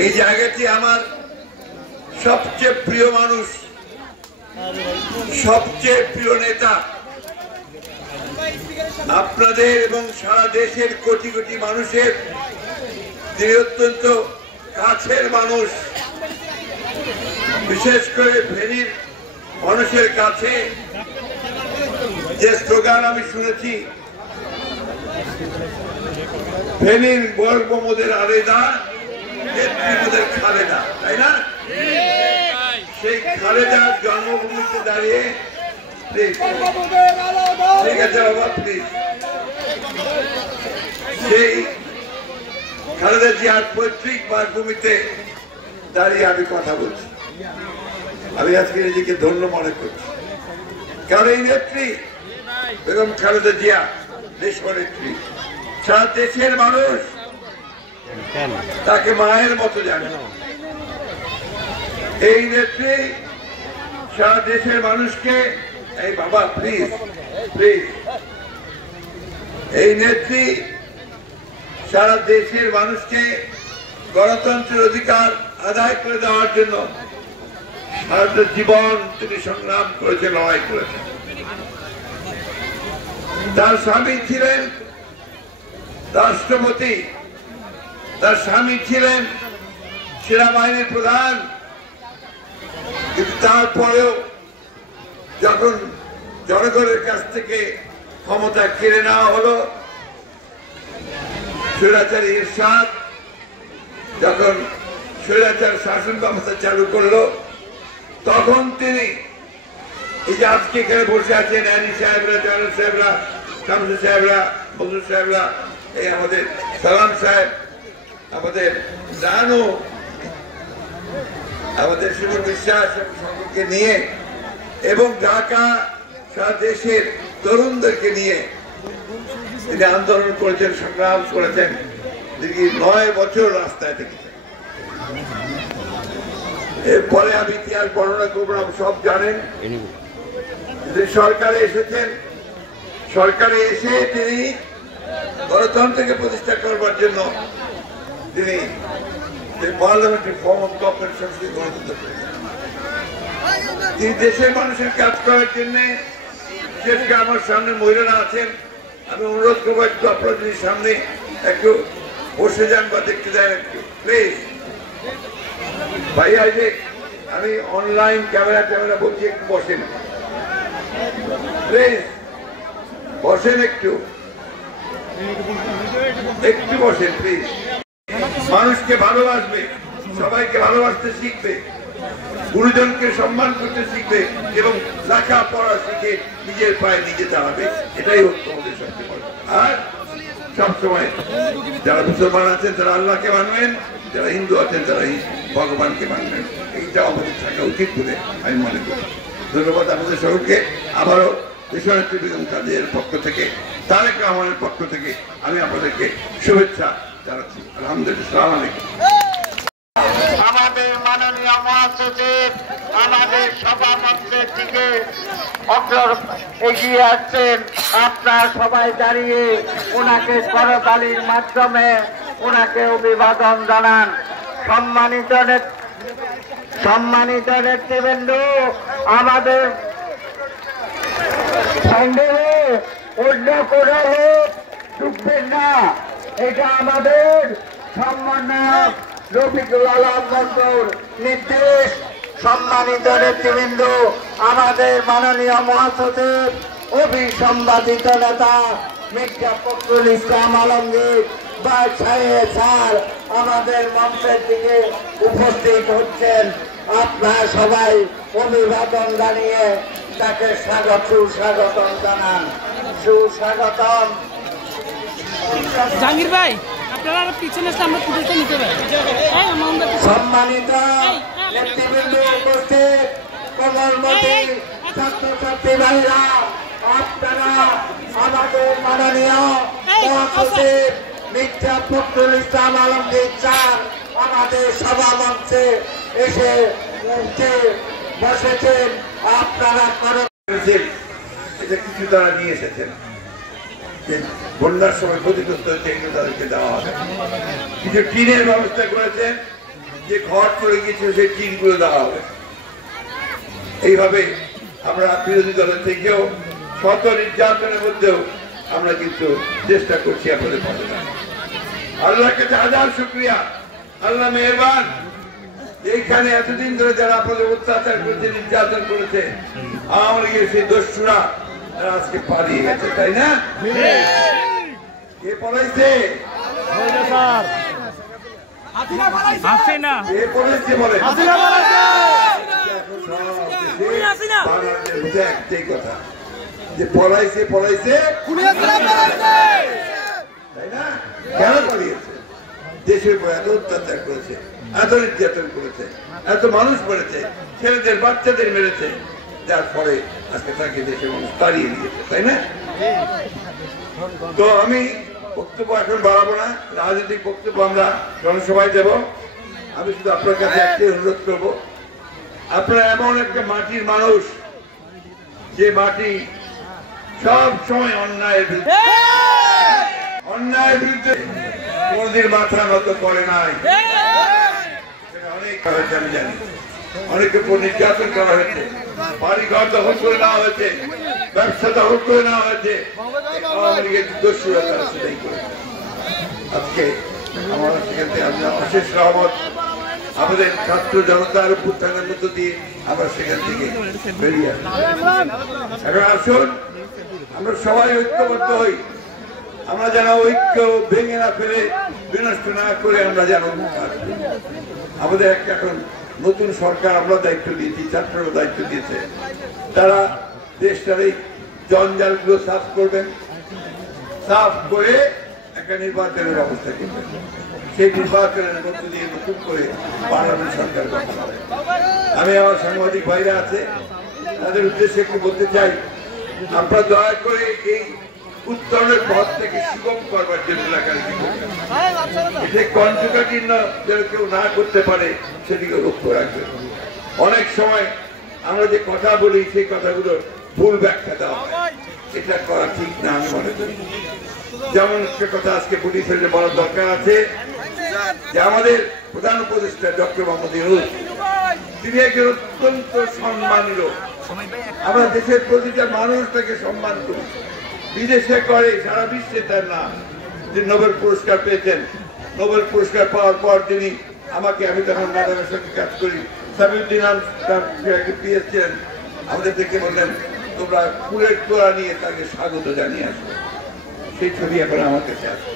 এই জায়গাটি আমার সবচেয়ে প্রিয় মানুষ, সবচেয়ে প্রিয় নেতা, আপনাদের এবং সারা দেশের কোটি কোটি মানুষের তিনি অত্যন্ত কাছের মানুষ। বিশেষ করে ফেনীর মানুষের কাছে যে স্লোগান আমি শুনেছি, ফেনীর বর্গমদের আরেদা নেত্রীদের খালেদা, তাই না? সেই খালেদার জন্মভূমিতে দাঁড়িয়ে ঠিক আছে বাবা, প্লিজ, সেই খালেদা জিয়ার পৈতৃক বাসভূমিতে দাঁড়িয়ে আমি কথা বলছি। আমি আজকে নিজেকে ধন্য মনে করছি, কারণ এই নেত্রী বেগম খালেদা জিয়া দেশনেত্রী, সারা দেশের মানুষ তাকে মায়ের মতো জানে। এই নেত্রী সারা দেশের মানুষকে, এই বাবা প্লিজ প্লিজ, এই নেত্রী সারা দেশের মানুষকে গণতন্ত্রের অধিকার আদায় করে দেওয়ার জন্য সারাটা জীবন তিনি সংগ্রাম করেছেন, লড়াই করেছেন। তার স্বামী ছিলেন রাষ্ট্রপতি, তার স্বামী ছিলেন সেনাবাহিনীর প্রধান, কিন্তু তারপরেও যখন জনগণের কাছ থেকে ক্ষমতা কেড়ে নেওয়া হলো, স্বৈরাচারী এরশাদ যখন স্বৈরাচার শাসন ব্যবস্থা চালু করলো, তখন তিনি এই যে আজকে এখানে বসে আছেন আনি সাহেবরা, জয়নাল সাহেবরা, শামসু সাহেবরা, মজুর সাহেবরা, এই আমাদের সালাম সাহেব, আমাদের জানু, আমাদের শিবর বিশ্বাস সকলকে নিয়ে এবং ঢাকা সারা দেশের তরুণদেরকে নিয়ে তিনি আন্দোলন করেছেন, সংগ্রাম করেছেন, দীর্ঘ 9 বছর রাস্তায় থেকেছেন। এরপরে আমি ইতিহাস বর্ণনা করবো না, সব জানেন। সরকারে এসেছেন, সরকারে এসে তিনি গণতন্ত্রকে প্রতিষ্ঠা করবার জন্য তিনি পার্লামেন্টারি ফর্ম অফ গভর্নমেন্ট সংস্কৃতি গণতন্ত্র করেছেন। তিনি দেশের মানুষের কাজ করার জন্য, বিশেষ আমার সামনে মহিলারা আছেন, আমি অনুরোধ করবো একটু আপনার যদি সামনে একটু বসে যান বা দেখতে দেন একটু প্লিজ। ভাইয়া, যে আমি অনলাইন ক্যামেরা বলছি, একটু বসেন প্লিজ, বসেন একটু বসেন প্লিজ। মানুষকে ভালোবাসবে, সবাইকে ভালোবাসতে শিখবে, গুরুজনকে সম্মান করতে শিখবে এবং লেখাপড়া শিখে নিজের পায়ে নিজে দাঁড়াবে, এটাই হচ্ছে আমাদের সবচেয়ে বড়। আর সবসময় যারা মুসলমান আছেন তারা আল্লাহকে মানবেন, যারা হিন্দু আছেন তারা ভগবানকে মানবেন, এইটা আমাদের থাকা উচিত বলে আমি মনে করি। ধন্যবাদ আপনাদের সকলকে। আবারও দেশনেত্রী বেগম খালেদার পক্ষ থেকে, তারেক রহমানের পক্ষ থেকে আমি আপনাদেরকে শুভেচ্ছা জানাচ্ছি। আলহামদুলিল্লাহ, আসসালামু আলাইকুম। আমাদের মাননীয় মহাসচিব আমাদের সভামঞ্চের দিকে এগিয়ে আসছেন, আপনারা সবাই দাঁড়িয়ে ওনাকে করতালির মাধ্যমে ওনাকে অভিবাদন জানান। সম্মানিত নেতৃবৃন্দ, আমাদের অন্য কোনো লোক ঢুকবেন না, এটা আমাদের সম্মাননায়ক রফিকুল আলম মঞ্জুর নির্দেশ। সম্মানিত নেতৃবৃন্দ, আমাদের মাননীয় মহাসচিব অভিসম্বাদিত নেতা মির্জা ফখরুল ইসলাম আলমগীর স্যার আমাদের মঞ্চের দিকে উপস্থিত হচ্ছেন। আপনারা সবাই অভিবাদন জানিয়ে তাকে সুস্বাগতম জানান। সুস্বাগতম। জাহাঙ্গীর ভাই, আপনারা পিছনে আমরা ফুটেজটা নিতে পারি। সম্মানিত নেতৃবৃন্দ উপস্থিত, কোমলমতি ছাত্রছাত্রী ভাইরা, আপনারা আমাদের মাননীয় মহাসচিব মির্জা ফখরুল ইসলাম আলমগীর স্যার আমাদের সভা মঞ্চে এসে বসেছেন। আপনারা এটা কিছু তারা নিয়ে এসেছেন, বন্যার সময় ক্ষতিগ্রস্ত হয়েছে, এগুলো তাদেরকে দেওয়া হবে। কিছু টিনের ব্যবস্থা করেছেন, যে ঘর পড়ে গিয়েছে সেই টিনগুলো দেওয়া হবে। এইভাবে আমরা বিরোধী দলের থেকেও শত নির্যাতনের মধ্যেও আমরা কিন্তু চেষ্টা করছি আপনাদের পাশে। আল্লাহর কাছে হাজার শুকরিয়া, আল্লাহ মেহেরবান। এইখানে এতদিন ধরে যারা আপনাদের অত্যাচার করেছে, নির্যাতন করেছে, আওয়ামী লীগের সেই দস্যুরা আজকে পালিয়ে গেছে, তাই না? কে পলাইছে? একটাই কথা, যে পলাইছে পলাইছে, তাই না? কেন পালিয়েছে? দেশের উপর এত অত্যাচার করেছে, এত নির্যাতন করেছে, এত মানুষ মেরেছে, ছেলেদের বাচ্চাদের মেরেছে, যার ফলে আজকে তাকে দেশের মানুষ তাড়িয়ে দিয়েছে, তাই না? তো আমি বক্তব্য এখন বাড়াবো না, রাজনৈতিক বক্তব্য আমরা জনসভায় দেব। আমি শুধু আপনার কাছে একটি অনুরোধ করবো, আপনারা এমন একটা মাটির মানুষ যে মাটি সব সময় অন্যায়ের বিরুদ্ধে কোনদিন মাথা নত করে নাই। অনেক হয়েছে, আমি জানি, অনেকের উপর নির্যাতন করা হয়েছে, বাড়ি ঘর দখল করে নেওয়া হয়েছে, ব্যবসা দখল করে নেওয়া হয়েছে, সেটাই করেছে। আজকে আমার সেখান থেকে অশেষ রহমত, আমাদের ছাত্র জনতার উত্থানের মধ্য দিয়ে আমরা সেখান থেকে বেরিয়ে আসি। এখন আসুন আমরা সবাই ঐক্যবদ্ধ হই, আমরা যেন ঐক্য ভেঙে না ফেলে, বিনষ্ট না করে আমরা যেন আমাদের একটা এখন নতুন সরকার আমরা দায়িত্ব দিয়েছি, ছাত্ররা দায়িত্ব দিয়েছে, তারা দেশটার এই জঞ্জালগুলো সাফ করবেন, সাফ করে একটা নির্বাচনের ব্যবস্থা করবেন। সেই নির্বাচনের মধ্য দিয়ে নতুন করে পার্লামেন্ট সরকার গঠন হবে। আমি আমার সাংবাদিক ভাইরা আছে, তাদের উদ্দেশ্যে একটু বলতে চাই, আপনারা দয়া করে এই উত্তরণের পথ থেকে সুগম করবার জন্য এলাকার কন্ট্রোকাটিন্য যেন কেউ না করতে পারে সেদিকে লক্ষ্য রাখবেন। অনেক সময় আমরা যে কথা বলি সেই কথাগুলো ভুল ব্যাখ্যা দেওয়া হয়, এটা করা ঠিক না আমি মনে করি। যেমন একটা কথা আজকে পুলিশের বলার দরকার আছে যে আমাদের প্রধান উপদেষ্টা ডক্টর মোহাম্মদ ইউনূস, তিনি একজন অত্যন্ত সম্মানীয়, আমরা দেশের প্রতিটা মানুষ তাকে সম্মান করি, বিদেশে করে, সারা বিশ্বে তার নাম। তিনি নোবেল পুরস্কার পেয়েছেন, নোবেল পুরস্কার পাওয়ার পর তিনি আমাকে, আমি তখন ম্যাডামের সঙ্গে কাজ করি, সামিউদ্দিন পিএস ছিলেন, আমাদের দেখে বললেন তোমরা ফুলের তোড়া নিয়ে তাকে স্বাগত জানিয়ে আসবে। সেই ছবি এখন আমার কাছে আছে।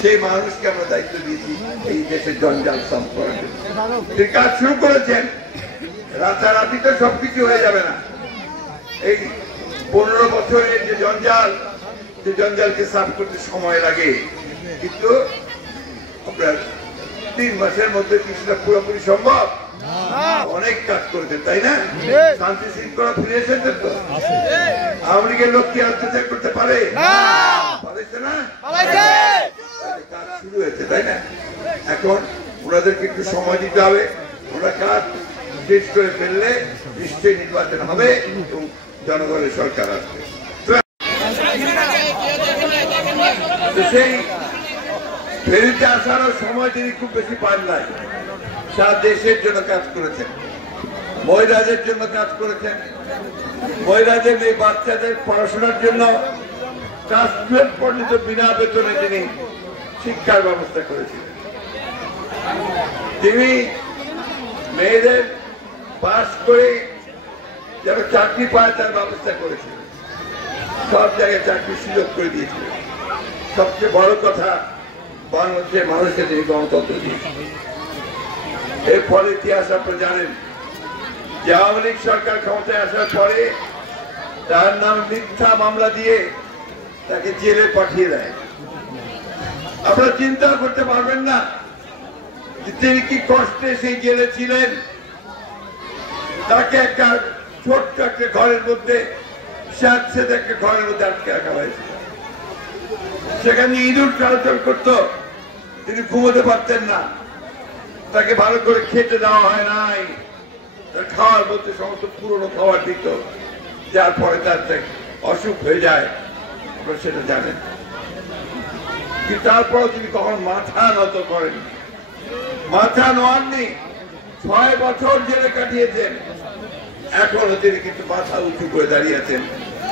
সেই মানুষকে আমরা দায়িত্ব দিয়েছি এই দেশের জঞ্জাল সাফ করার জন্য। তিনি কাজ শুরু করেছেন, রাতারাতি তো সবকিছু হয়ে যাবে না। এই 15 বছরের যে জঞ্জাল, যে জঞ্জালকে সাফ করতে সময় লাগে, কিন্তু আপনার 3 মাসের মধ্যে কিছুটা পুরোপুরি সম্ভব। অনেক কাজ করেছেন, তাই না? শান্তি শৃঙ্খলা ফিরে এসেছেন তো? আওয়ামী লীগের লোক কি অত্যাচার করতে পারে? পারেছে না? কাজ শুরু হয়েছে, তাই না? এখন ওনাদেরকে একটু সময় দিতে হবে। ওরা কাজ শেষ করে ফেললে নিশ্চয়ই নির্বাচন হবে এবং জনগণের সরকার আসবে। সেই ফেরিতে আসারও সময় তিনি খুব বেশি পান নাই। সারা দেশের জন্য কাজ করেছেন, মহিলাদের জন্য কাজ করেছেন, মহিলাদের এই বাচ্চাদের পড়াশোনার জন্য ক্লাস 12 পর্যন্ত বিনা বেতনে তিনি শিক্ষার ব্যবস্থা করেছিলেন। তিনি মেয়েদের পাস করে যারা চাকরি পায় তার ব্যবস্থা করেছিলেন, সব জায়গায় চাকরির সুযোগ করে দিয়েছিলেন। সবচেয়ে বড় কথা, বাংলাদেশের মানুষকে তিনি গণতন্ত্র দিয়েছিলেন। এর ফলে ইতিহাস আপনারা জানেন যে আওয়ামী লীগ সরকার ক্ষমতায় আসার পরে তার নাম মিথ্যা মামলা দিয়ে তাকে জেলে পাঠিয়ে দেয়। আপনারা চিন্তা করতে পারবেন না তিনি কি কষ্টে সেই জেলে ছিলেন। তাকে একটা ছোট্ট একটা ঘরের মধ্যে, স্যাঁতসেঁতে একটা ঘরের মধ্যে আটকে রাখা হয়েছিল। সেখানে ইঁদুর চলাচল করতো, তিনি ঘুমোতে পারতেন না, তাকে ভালো করে খেতে দেওয়া হয় নাই, তার খাওয়ার মধ্যে সমস্ত পুরনো খাবার দিত, যার পরে তার অসুখ হয়ে যায়, আপনারা সেটা জানেন। কিন্তু তারপরও তিনি কখন মাথা নত করেন। মাথা নোয়াননি, 6 বছর জেলে কাটিয়েছেন, এখনো তিনি কিন্তু মাথা উঁচু করে দাঁড়িয়েছেন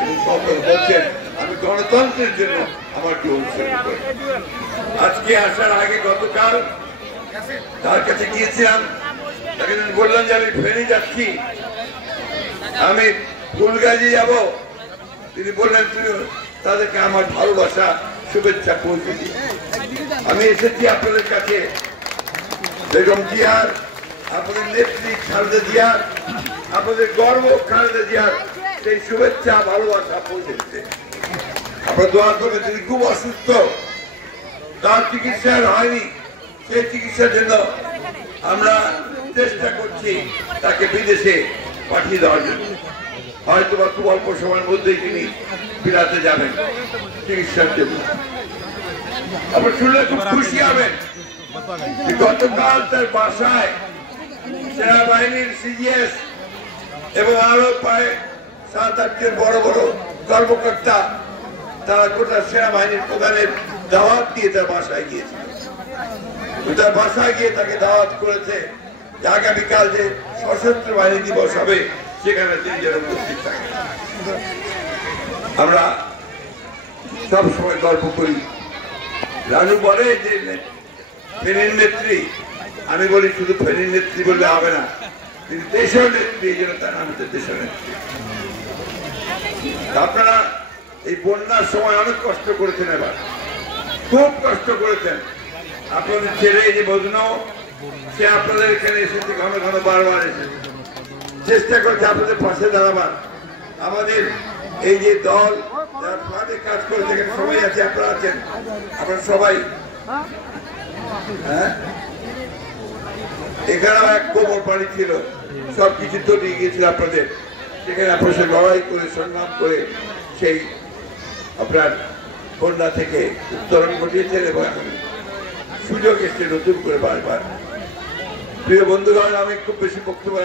এবং সকল বলছেন আমি গণতন্ত্রের জন্য আমার জীবন শুরু করি। আজকে আসার আগে গতকাল তার কাছে গিয়েছিলাম, তাকে বললাম যে আমি ফেনী যাচ্ছি, আমি ফুলগাজী যাব। তিনি বললেন তুমি তাদেরকে আমার ভালোবাসা শুভেচ্ছা পৌঁছে দিই। আমি এসেছি আপনাদের কাছে বেগম জিয়ার, আপনাদের নেত্রী খালেদা জিয়ার, আপনাদের গর্ব খালেদা জিয়ার সেই শুভেচ্ছা ভালোবাসা পৌঁছে দিতে। আপনার দোয়া করবেন, তিনি খুব অসুস্থ, তার চিকিৎসা হয়নি, সেই চিকিৎসার জন্য আমরা চেষ্টা করছি তাকে বিদেশে পাঠিয়ে দেওয়ার জন্য। হয়তো বা খুব অল্প সময়ের মধ্যেই তিনি ফিরাতে যাবেন চিকিৎসার জন্য। আপনি শুনলে খুব খুশি হবেন, গতকাল তার বাসায় সেনাবাহিনীর সিজিএস এবং আরো প্রায় 7-8 জন বড় বড় কর্মকর্তা তারা গোটা সেনাবাহিনীর প্রধানের দাওয়াত দিয়ে তার বাসায় গিয়েছিল। তার বাসায় গিয়ে তাকে দাওয়াত করেছে যে আগামীকাল যে সশস্ত্র বাহিনী দিবস হবে সেখানে তিনি যেন উপস্থিত থাকেন। আমরা সব সময় গল্প করি, রানু বলে যে ফেনীর নেত্রী, আমি বলি শুধু ফেনীর নেত্রী বললে হবে না, তিনি দেশের নেত্রী, এই জন্য তার নাম হচ্ছে দেশের নেত্রী। আপনারা এই বন্যার সময় অনেক কষ্ট করেছেন, এবার খুব কষ্ট করেছেন। আপনাদের ছেলে যে বজনো, সে আপনাদের এখানে এসেছে, ঘন ঘন বারবার এসেছে, চেষ্টা করছে আপনাদের পাশে দাঁড়াবার। আমাদের এই যে দল যারা ফ্ল্যাটে কাজ করে যেখানে সবাই আছে, আপনারা আছেন, আপনারা সবাই, হ্যাঁ, এখানেও এক কোমর পানি ছিল, সবকিছু তো নিয়ে গিয়েছিল আপনাদের, সেখানে আপনার লড়াই করে সংগ্রাম করে সেই আপনার বন্যা থেকে উত্তরণ ঘটিয়েছেন এবং এখন সুযোগ এসছে নতুন করে বারবার। প্রিয় বন্ধুগণ, আমি খুব বেশি বক্তব্য